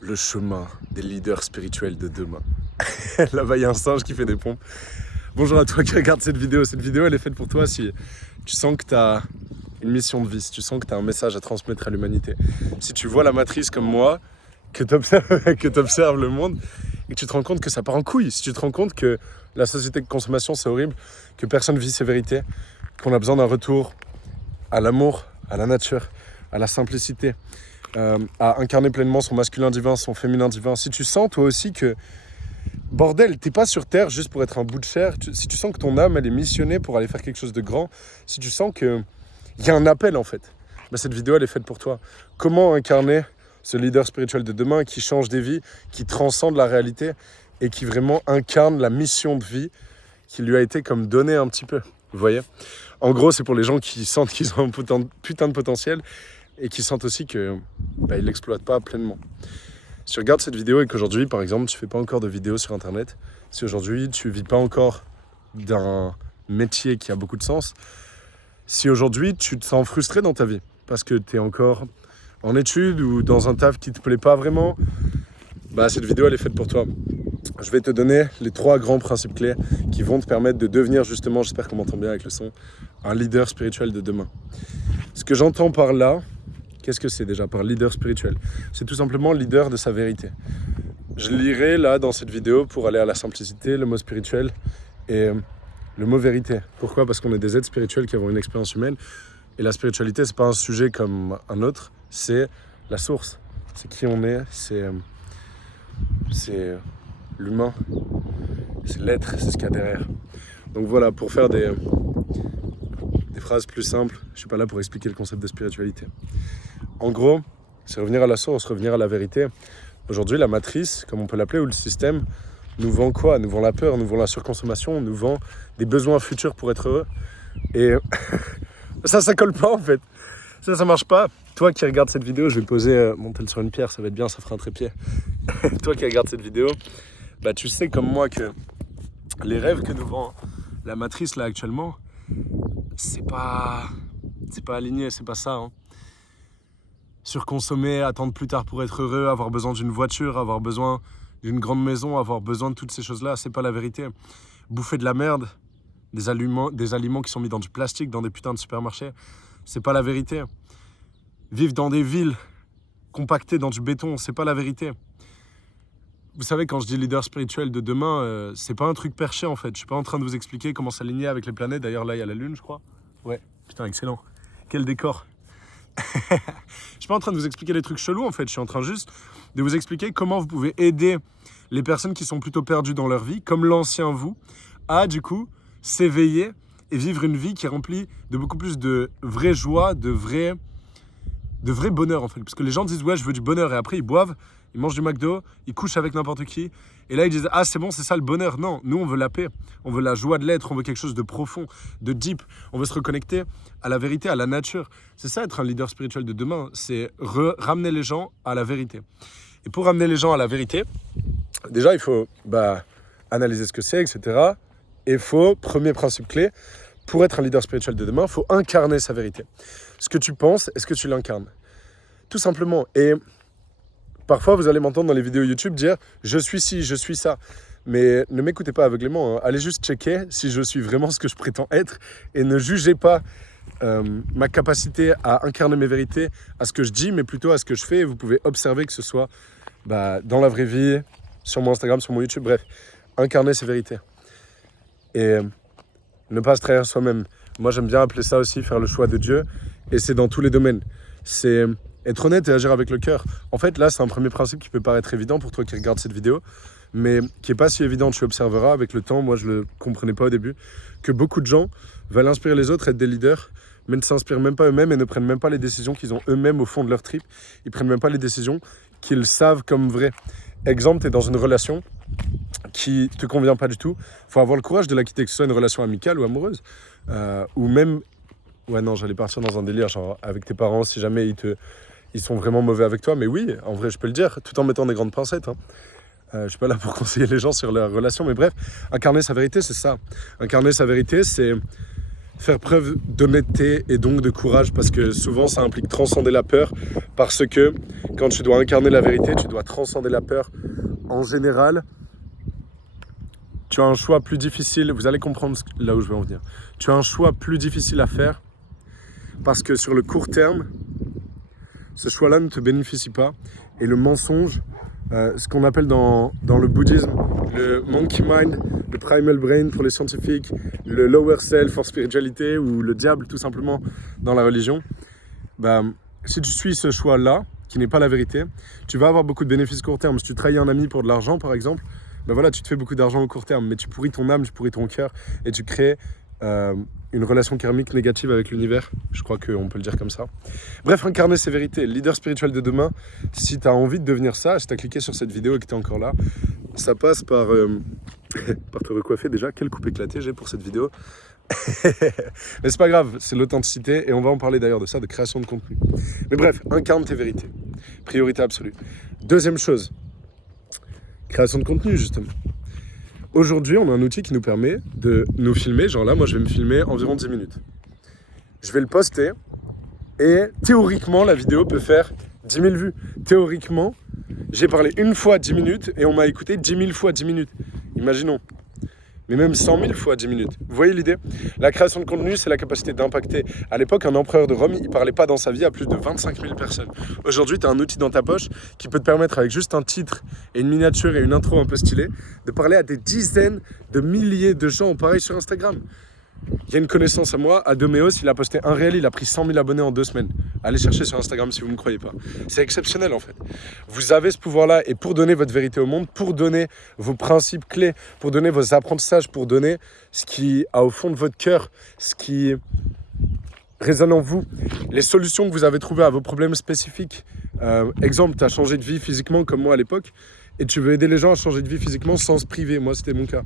le chemin des leaders spirituels de demain. Là-bas, il y a un singe qui fait des pompes. Bonjour à toi qui regarde cette vidéo. Cette vidéo, elle est faite pour toi si tu sens que tu as une mission de vie, si tu sens que tu as un message à transmettre à l'humanité. Si tu vois la matrice comme moi, que tu observes le monde et que tu te rends compte que ça part en couille. Si tu te rends compte que la société de consommation, c'est horrible, que personne vit ses vérités, qu'on a besoin d'un retour à l'amour, à la nature, à la simplicité, à incarner pleinement son masculin divin, son féminin divin. Si tu sens toi aussi que, bordel, t'es pas sur Terre juste pour être un bout de chair, si tu sens que ton âme, elle est missionnée pour aller faire quelque chose de grand, si tu sens qu'il y a un appel en fait, bah, cette vidéo, elle est faite pour toi. Comment incarner ce leader spirituel de demain qui change des vies, qui transcende la réalité et qui vraiment incarne la mission de vie qui lui a été comme donnée un petit peu, vous voyez. En gros, c'est pour les gens qui sentent qu'ils ont un putain de potentiel et qui sentent aussi qu'ils ne l'exploitent pas pleinement. Si tu regardes cette vidéo et qu'aujourd'hui, par exemple, tu ne fais pas encore de vidéos sur Internet, si aujourd'hui tu ne vis pas encore d'un métier qui a beaucoup de sens, si aujourd'hui tu te sens frustré dans ta vie parce que tu es encore en études ou dans un taf qui ne te plaît pas vraiment, bah, cette vidéo elle est faite pour toi. Je vais te donner les 3 grands principes clés qui vont te permettre de devenir justement, j'espère qu'on m'entend bien avec le son, un leader spirituel de demain. Ce que j'entends par là, qu'est-ce que c'est déjà par leader spirituel? C'est tout simplement leader de sa vérité. Je lirai là dans cette vidéo pour aller à la simplicité, le mot spirituel et le mot vérité. Pourquoi? Parce qu'on est des êtres spirituels qui avons une expérience humaine et la spiritualité c'est pas un sujet comme un autre, c'est la source, c'est qui on est, c'est l'humain, c'est l'être, c'est ce qu'il y a derrière. Donc voilà, pour faire des phrases plus simples, je suis pas là pour expliquer le concept de spiritualité. En gros, c'est revenir à la source, revenir à la vérité. Aujourd'hui, la matrice, comme on peut l'appeler, ou le système, nous vend quoi? Nous vend la peur, nous vend la surconsommation, nous vend des besoins futurs pour être heureux. Et ça colle pas en fait. Ça marche pas. Toi qui regardes cette vidéo, je vais poser mon tel sur une pierre, ça va être bien, ça fera un trépied. Toi qui regardes cette vidéo, bah, tu sais comme moi que les rêves que nous vend la matrice là actuellement, c'est pas aligné, c'est pas ça. Hein. Surconsommer, attendre plus tard pour être heureux, avoir besoin d'une voiture, avoir besoin d'une grande maison, avoir besoin de toutes ces choses-là, c'est pas la vérité. Bouffer de la merde, des aliments qui sont mis dans du plastique, dans des putains de supermarchés, c'est pas la vérité. Vivre dans des villes compactées dans du béton, c'est pas la vérité. Vous savez, quand je dis leader spirituel de demain, c'est pas un truc perché en fait. Je suis pas en train de vous expliquer comment s'aligner avec les planètes. D'ailleurs, là, il y a la Lune, je crois. Ouais, putain, excellent. Quel décor. Je suis pas en train de vous expliquer des trucs chelous en fait. Je suis en train juste de vous expliquer comment vous pouvez aider les personnes qui sont plutôt perdues dans leur vie, comme l'ancien vous, à du coup s'éveiller et vivre une vie qui est remplie de beaucoup plus de vraie joie, de vrai bonheur en fait. Parce que les gens disent ouais, je veux du bonheur et après ils boivent, ils mangent du McDo, ils couchent avec n'importe qui et là ils disent ah c'est bon, c'est ça le bonheur. Non, nous on veut la paix, on veut la joie de l'être, on veut quelque chose de profond, de deep, on veut se reconnecter à la vérité, à la nature. C'est ça être un leader spirituel de demain, c'est ramener les gens à la vérité. Et pour ramener les gens à la vérité, déjà il faut analyser ce que c'est, etc. Et il faut, premier principe clé, pour être un leader spirituel de demain, il faut incarner sa vérité. Ce que tu penses, est-ce que tu l'incarnes? Tout simplement. Et parfois, vous allez m'entendre dans les vidéos YouTube dire « je suis ci, je suis ça ». Mais ne m'écoutez pas aveuglément. Hein. Allez juste checker si je suis vraiment ce que je prétends être et ne jugez pas ma capacité à incarner mes vérités, à ce que je dis, mais plutôt à ce que je fais. Et vous pouvez observer que ce soit dans la vraie vie, sur mon Instagram, sur mon YouTube, bref, incarner ses vérités. Et ne pas se trahir soi-même. Moi, j'aime bien appeler ça aussi faire le choix de Dieu. Et c'est dans tous les domaines. C'est être honnête et agir avec le cœur. En fait, là, c'est un premier principe qui peut paraître évident pour toi qui regardes cette vidéo, mais qui n'est pas si évident. Tu observeras avec le temps, moi je ne le comprenais pas au début, que beaucoup de gens veulent inspirer les autres, être des leaders, mais ne s'inspirent même pas eux-mêmes et ne prennent même pas les décisions qu'ils ont eux-mêmes au fond de leur trip. Ils ne prennent même pas les décisions qu'ils savent comme vraies. Exemple, tu es dans une relation qui te convient pas du tout, il faut avoir le courage de la quitter, que ce soit une relation amicale ou amoureuse, ou même, ouais non, j'allais partir dans un délire, genre avec tes parents, si jamais ils sont vraiment mauvais avec toi, mais oui, en vrai, je peux le dire, tout en mettant des grandes pincettes. Hein. Je suis pas là pour conseiller les gens sur leur relation, mais bref, incarner sa vérité, c'est ça. Incarner sa vérité, c'est faire preuve d'honnêteté et donc de courage, parce que souvent ça implique transcender la peur, parce que quand tu dois incarner la vérité, tu dois transcender la peur. En général, tu as un choix plus difficile, vous allez comprendre là où je veux en venir. Tu as un choix plus difficile à faire parce que sur le court terme, ce choix-là ne te bénéficie pas. Et le mensonge, ce qu'on appelle dans le bouddhisme le monkey mind, le primal brain pour les scientifiques, le lower self en spiritualité ou le diable tout simplement dans la religion, si tu suis ce choix-là, qui n'est pas la vérité, tu vas avoir beaucoup de bénéfices court terme. Si tu trahis un ami pour de l'argent par exemple, voilà, tu te fais beaucoup d'argent au court terme, mais tu pourris ton âme, tu pourris ton cœur et tu crées une relation karmique négative avec l'univers. Je crois qu'on peut le dire comme ça. Bref, incarner ses vérités. Leader spirituel de demain, si tu as envie de devenir ça, si tu as cliqué sur cette vidéo et que tu es encore là, ça passe par te recoiffer déjà. Quelle coupe éclatée j'ai pour cette vidéo. Mais c'est pas grave, c'est l'authenticité et on va en parler d'ailleurs de ça, de création de contenu. Mais bref, incarne tes vérités. Priorité absolue. Deuxième chose, création de contenu justement. Aujourd'hui, on a un outil qui nous permet de nous filmer. Genre là, moi, je vais me filmer environ 10 minutes. Je vais le poster et théoriquement, la vidéo peut faire 10 000 vues. Théoriquement, j'ai parlé une fois 10 minutes et on m'a écouté 10 000 fois 10 minutes. Imaginons. Mais même 100 000 fois 10 minutes. Vous voyez l'idée ? La création de contenu, c'est la capacité d'impacter. À l'époque, un empereur de Rome, il ne parlait pas dans sa vie à plus de 25 000 personnes. Aujourd'hui, tu as un outil dans ta poche qui peut te permettre, avec juste un titre et une miniature et une intro un peu stylée, de parler à des dizaines de milliers de gens. Pareil sur Instagram. Il y a une connaissance à moi, Adoméos, il a posté un réel, il a pris 100 000 abonnés en 2 semaines. Allez chercher sur Instagram si vous ne me croyez pas. C'est exceptionnel en fait. Vous avez ce pouvoir-là et pour donner votre vérité au monde, pour donner vos principes clés, pour donner vos apprentissages, pour donner ce qui a au fond de votre cœur, ce qui résonne en vous, les solutions que vous avez trouvées à vos problèmes spécifiques. Exemple, tu as changé de vie physiquement comme moi à l'époque et tu veux aider les gens à changer de vie physiquement sans se priver. Moi, c'était mon cas.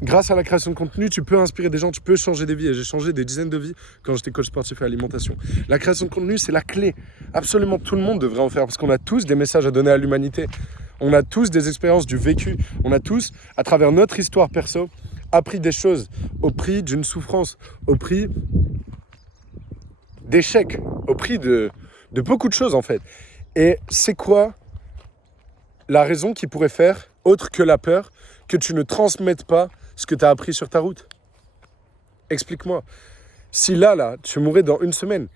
Grâce à la création de contenu, tu peux inspirer des gens, tu peux changer des vies. Et j'ai changé des dizaines de vies quand j'étais coach sportif et alimentation. La création de contenu, c'est la clé. Absolument tout le monde devrait en faire parce qu'on a tous des messages à donner à l'humanité. On a tous des expériences du vécu. On a tous, à travers notre histoire perso, appris des choses au prix d'une souffrance, au prix d'échecs, au prix de beaucoup de choses en fait. Et c'est quoi la raison qui pourrait faire, autre que la peur, que tu ne transmettes pas ce que tu as appris sur ta route? Explique-moi. Si là, tu mourrais dans une semaine,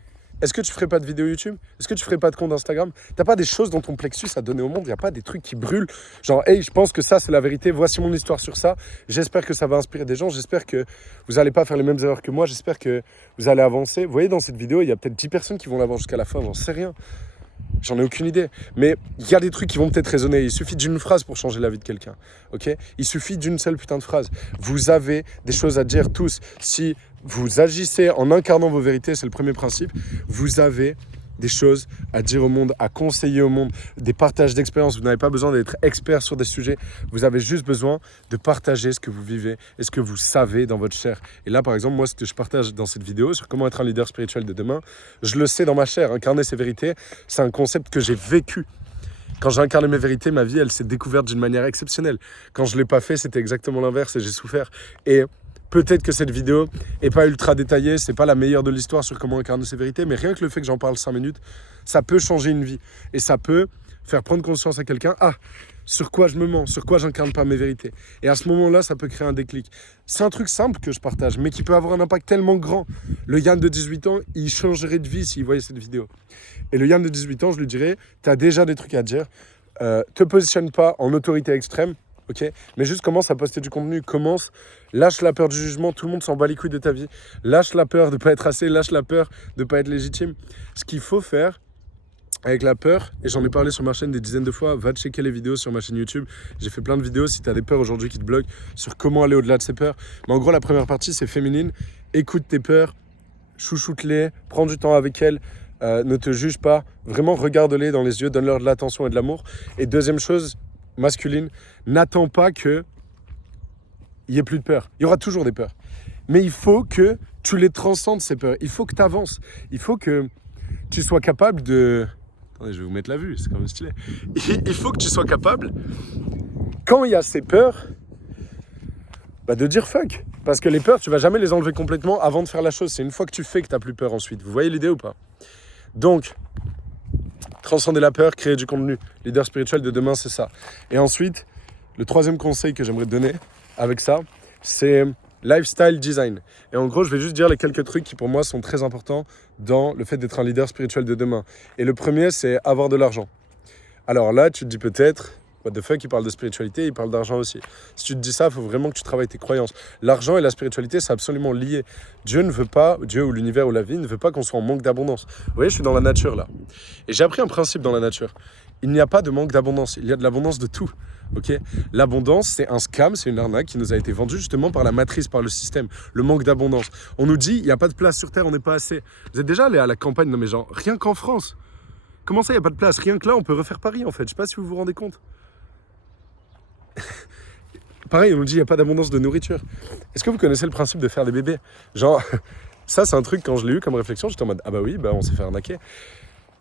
est-ce que tu ferais pas de vidéo YouTube? Est-ce que tu ferais pas de compte Instagram? T'as pas des choses dans ton plexus à donner au monde? Il n'y a pas des trucs qui brûlent? Genre, hey, je pense que ça, c'est la vérité. Voici mon histoire sur ça. J'espère que ça va inspirer des gens. J'espère que vous n'allez pas faire les mêmes erreurs que moi. J'espère que vous allez avancer. Vous voyez, dans cette vidéo, il y a peut-être 10 personnes qui vont la voir jusqu'à la fin. J'en sais rien. J'en ai aucune idée. Mais il y a des trucs qui vont peut-être résonner. Il suffit d'une phrase pour changer la vie de quelqu'un. Ok ? Il suffit d'une seule putain de phrase. Vous avez des choses à dire tous. Si vous agissez en incarnant vos vérités, c'est le premier principe, vous avez des choses à dire au monde, à conseiller au monde, des partages d'expériences. Vous n'avez pas besoin d'être expert sur des sujets. Vous avez juste besoin de partager ce que vous vivez et ce que vous savez dans votre chair. Et là, par exemple, moi, ce que je partage dans cette vidéo sur comment être un leader spirituel de demain, je le sais dans ma chair. Incarner ses vérités, c'est un concept que j'ai vécu. Quand j'ai incarné mes vérités, ma vie, elle s'est découverte d'une manière exceptionnelle. Quand je ne l'ai pas fait, c'était exactement l'inverse et j'ai souffert. Et peut-être que cette vidéo n'est pas ultra détaillée, c'est pas la meilleure de l'histoire sur comment incarner ses vérités, mais rien que le fait que j'en parle 5 minutes, ça peut changer une vie. Et ça peut faire prendre conscience à quelqu'un, sur quoi je me mens, sur quoi j'incarne pas mes vérités. Et à ce moment-là, ça peut créer un déclic. C'est un truc simple que je partage, mais qui peut avoir un impact tellement grand. Le Yann de 18 ans, il changerait de vie s'il voyait cette vidéo. Et le Yann de 18 ans, je lui dirais, tu as déjà des trucs à dire, te positionne pas en autorité extrême, ok, mais juste commence à poster du contenu, lâche la peur du jugement, tout le monde s'en bat les couilles de ta vie, lâche la peur de ne pas être assez, lâche la peur de ne pas être légitime. Ce qu'il faut faire avec la peur, et j'en ai parlé sur ma chaîne des dizaines de fois, va checker les vidéos sur ma chaîne YouTube, j'ai fait plein de vidéos si tu as des peurs aujourd'hui qui te bloquent, sur comment aller au-delà de ces peurs. Mais en gros, la première partie, c'est féminine, écoute tes peurs, chouchoute-les, prends du temps avec elles, ne te juge pas, vraiment regarde-les dans les yeux, donne-leur de l'attention et de l'amour. Et deuxième chose, masculine, n'attends pas qu'il n'y ait plus de peur. Il y aura toujours des peurs. Mais il faut que tu les transcendes, ces peurs. Il faut que tu avances. Il faut que tu sois capable de... Attendez, je vais vous mettre la vue, c'est quand même stylé. Il faut que tu sois capable, quand il y a ces peurs, de dire fuck. Parce que les peurs, tu vas jamais les enlever complètement avant de faire la chose. C'est une fois que tu fais que tu n'as plus peur ensuite. Vous voyez l'idée ou pas? Donc, transcender la peur, créer du contenu. Leader spirituel de demain, c'est ça. Et ensuite, le troisième conseil que j'aimerais te donner avec ça, c'est lifestyle design. Et en gros, je vais juste dire les quelques trucs qui pour moi sont très importants dans le fait d'être un leader spirituel de demain. Et le premier, c'est avoir de l'argent. Alors là, tu te dis peut-être, what the fuck, il parle de spiritualité, il parle d'argent aussi. Si tu te dis ça, il faut vraiment que tu travailles tes croyances. L'argent et la spiritualité, c'est absolument lié. Dieu ne veut pas, Dieu ou l'univers ou la vie ne veut pas qu'on soit en manque d'abondance. Vous voyez, je suis dans la nature là. Et j'ai appris un principe dans la nature. Il n'y a pas de manque d'abondance, il y a de l'abondance de tout. Okay, l'abondance, c'est un scam, c'est une arnaque qui nous a été vendue justement par la matrice, par le système, le manque d'abondance. On nous dit, il n'y a pas de place sur Terre, on n'est pas assez. Vous êtes déjà allé à la campagne? Non mais genre, rien qu'en France. Comment ça, il n'y a pas de place? Rien que là, on peut refaire Paris en fait. Je ne sais pas si vous vous rendez compte. Pareil, on nous dit, il n'y a pas d'abondance de nourriture. Est-ce que vous connaissez le principe de faire des bébés? Genre, ça c'est un truc, quand je l'ai eu comme réflexion, j'étais en mode, ah bah oui, bah on s'est fait arnaquer.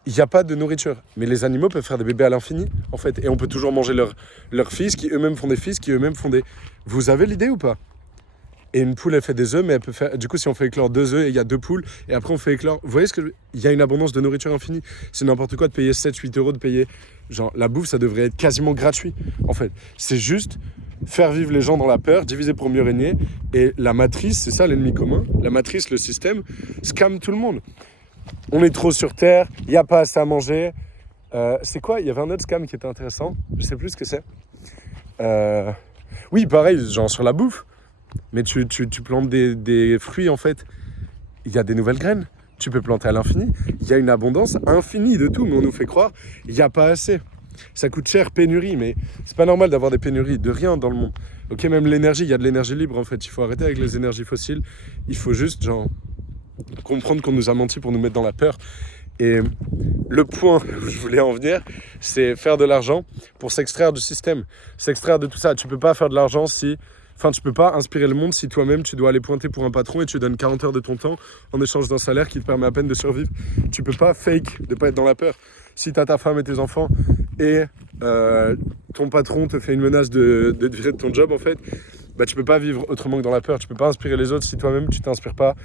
Il n'y a pas de nourriture. Mais les animaux peuvent faire des bébés à l'infini, en fait. Et on peut toujours manger leurs fils, qui eux-mêmes font des fils, qui eux-mêmes font des... Vous avez l'idée ou pas? Et une poule, elle fait des œufs, mais elle peut faire... Du coup, si on fait éclore 2 œufs, et il y a 2 poules, et après on fait éclore... Vous voyez ce que... Il y a une abondance de nourriture infinie. C'est n'importe quoi de payer 7-8 euros, de payer... Genre, la bouffe, ça devrait être quasiment gratuit, en fait. C'est juste faire vivre les gens dans la peur, diviser pour mieux régner. Et la matrice, c'est ça l'ennemi commun. La matrice, le système, scamme tout le monde. On est trop sur Terre, il n'y a pas assez à manger. C'est quoi? Il y avait un autre scam qui était intéressant, je sais plus ce que c'est. Oui, pareil, genre sur la bouffe. Mais tu plantes des fruits, en fait. Il y a des nouvelles graines. Tu peux planter à l'infini. Il y a une abondance infinie de tout, mais on nous fait croire il n'y a pas assez. Ça coûte cher, pénurie, mais c'est pas normal d'avoir des pénuries de rien dans le monde. Ok, même l'énergie, il y a de l'énergie libre, en fait. Il faut arrêter avec les énergies fossiles. Il faut juste, genre... comprendre qu'on nous a menti pour nous mettre dans la peur. Et le point où je voulais en venir, c'est faire de l'argent pour s'extraire du système, s'extraire de tout ça. Tu peux pas faire de l'argent si... Enfin, tu peux pas inspirer le monde si toi-même tu dois aller pointer pour un patron et tu donnes 40 heures de ton temps en échange d'un salaire qui te permet à peine de survivre. Tu peux pas fake de pas être dans la peur. Si tu as ta femme et tes enfants et ton patron te fait une menace de te virer de ton job, en fait, bah, tu peux pas vivre autrement que dans la peur. Tu peux pas inspirer les autres si toi-même tu t'inspires pas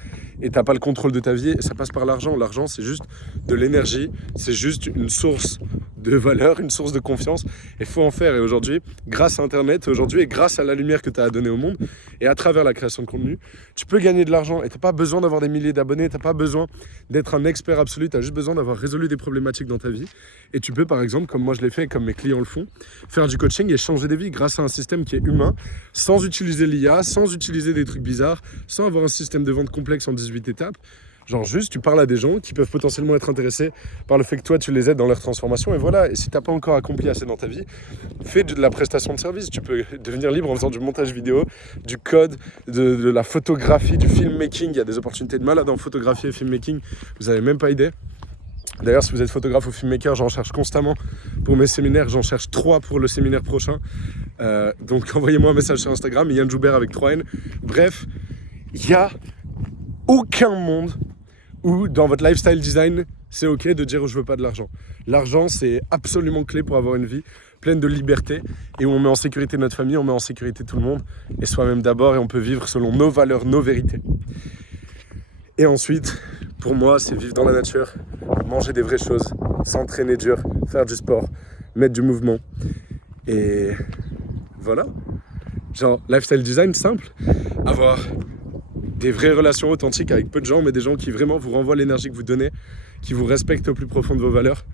et t'as pas le contrôle de ta vie. Et ça passe par l'argent. L'argent, c'est juste de l'énergie, c'est juste une source de valeur, une source de confiance. Et faut en faire. Et aujourd'hui, grâce à Internet, aujourd'hui, et grâce à la lumière que tu as à donner au monde, et à travers la création de contenu, tu peux gagner de l'argent. Et t'as pas besoin d'avoir des milliers d'abonnés, t'as pas besoin d'être un expert absolu, t'as juste besoin d'avoir résolu des problématiques dans ta vie. Et tu peux, par exemple, comme moi je l'ai fait, comme mes clients le font, faire du coaching et changer des vies grâce à un système qui est humain, sans utiliser l'IA, sans utiliser des trucs bizarres, sans avoir un système de vente complexe en 18 étapes. Genre juste, tu parles à des gens qui peuvent potentiellement être intéressés par le fait que toi, tu les aides dans leur transformation. Et voilà, et si tu n'as pas encore accompli assez dans ta vie, fais de la prestation de service. Tu peux devenir libre en faisant du montage vidéo, du code, de la photographie, du filmmaking. Il y a des opportunités de malade en photographie et filmmaking. Vous n'avez même pas idée. D'ailleurs, si vous êtes photographe ou filmmaker, j'en cherche constamment pour mes séminaires. J'en cherche 3 pour le séminaire prochain. Donc envoyez-moi un message sur Instagram, Yann Joubert avec 3N. Bref, il n'y a aucun monde où dans votre lifestyle design, c'est ok de dire je veux pas de l'argent. L'argent, c'est absolument clé pour avoir une vie pleine de liberté et où on met en sécurité notre famille, on met en sécurité tout le monde et soi-même d'abord, et on peut vivre selon nos valeurs, nos vérités. Et ensuite, pour moi, c'est vivre dans la nature, manger des vraies choses, s'entraîner dur, faire du sport, mettre du mouvement. Et voilà. Genre, lifestyle design simple, avoir des vraies relations authentiques avec peu de gens, mais des gens qui vraiment vous renvoient l'énergie que vous donnez, qui vous respectent au plus profond de vos valeurs.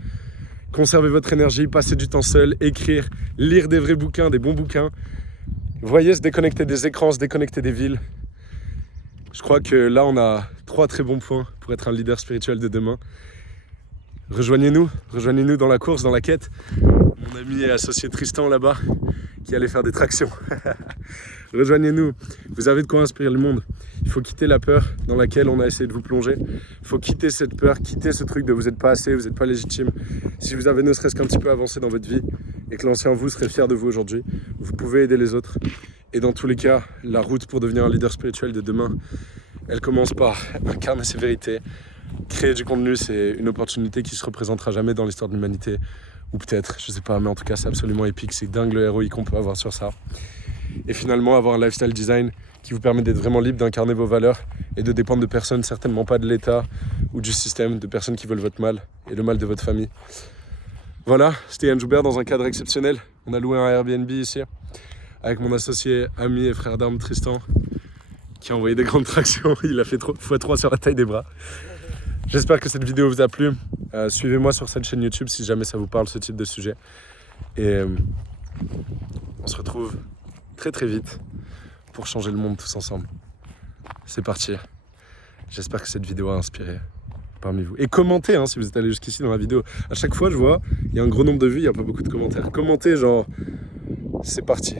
Conservez votre énergie, passez du temps seul, écrire, lire des vrais bouquins, des bons bouquins. Voyez, se déconnecter des écrans, se déconnecter des villes. Je crois que là, on a 3 très bons points pour être un leader spirituel de demain. Rejoignez-nous dans la course, dans la quête. Mon ami et associé Tristan là-bas, qui allait faire des tractions. Rejoignez-nous, vous avez de quoi inspirer le monde. Il faut quitter la peur dans laquelle on a essayé de vous plonger. Il faut quitter cette peur, quitter ce truc de vous n'êtes pas assez, vous n'êtes pas légitime. Si vous avez ne serait-ce qu'un petit peu avancé dans votre vie et que l'ancien vous serait fier de vous aujourd'hui, vous pouvez aider les autres. Et dans tous les cas, la route pour devenir un leader spirituel de demain, elle commence par incarner ses vérités. Créer du contenu, c'est une opportunité qui se représentera jamais dans l'histoire de l'humanité. Ou peut-être, je sais pas, mais en tout cas, c'est absolument épique. C'est dingue le ROI qu'on peut avoir sur ça. et finalement avoir un lifestyle design qui vous permet d'être vraiment libre, d'incarner vos valeurs et de dépendre de personnes, certainement pas de l'État ou du système, de personnes qui veulent votre mal et le mal de votre famille. Voilà, c'était Yann Joubert dans un cadre exceptionnel. On a loué un Airbnb ici avec mon associé, ami et frère d'armes Tristan qui a envoyé des grandes tractions. Il a fait x3 sur la taille des bras. J'espère que cette vidéo vous a plu. Suivez-moi sur cette chaîne YouTube si jamais ça vous parle ce type de sujet. Et on se retrouve très très vite pour changer le monde tous ensemble. C'est parti. J'espère que cette vidéo a inspiré parmi vous. Et commentez si vous êtes allé jusqu'ici dans la vidéo. À chaque fois, je vois, il y a un gros nombre de vues, il n'y a pas beaucoup de commentaires. Commentez genre, c'est parti.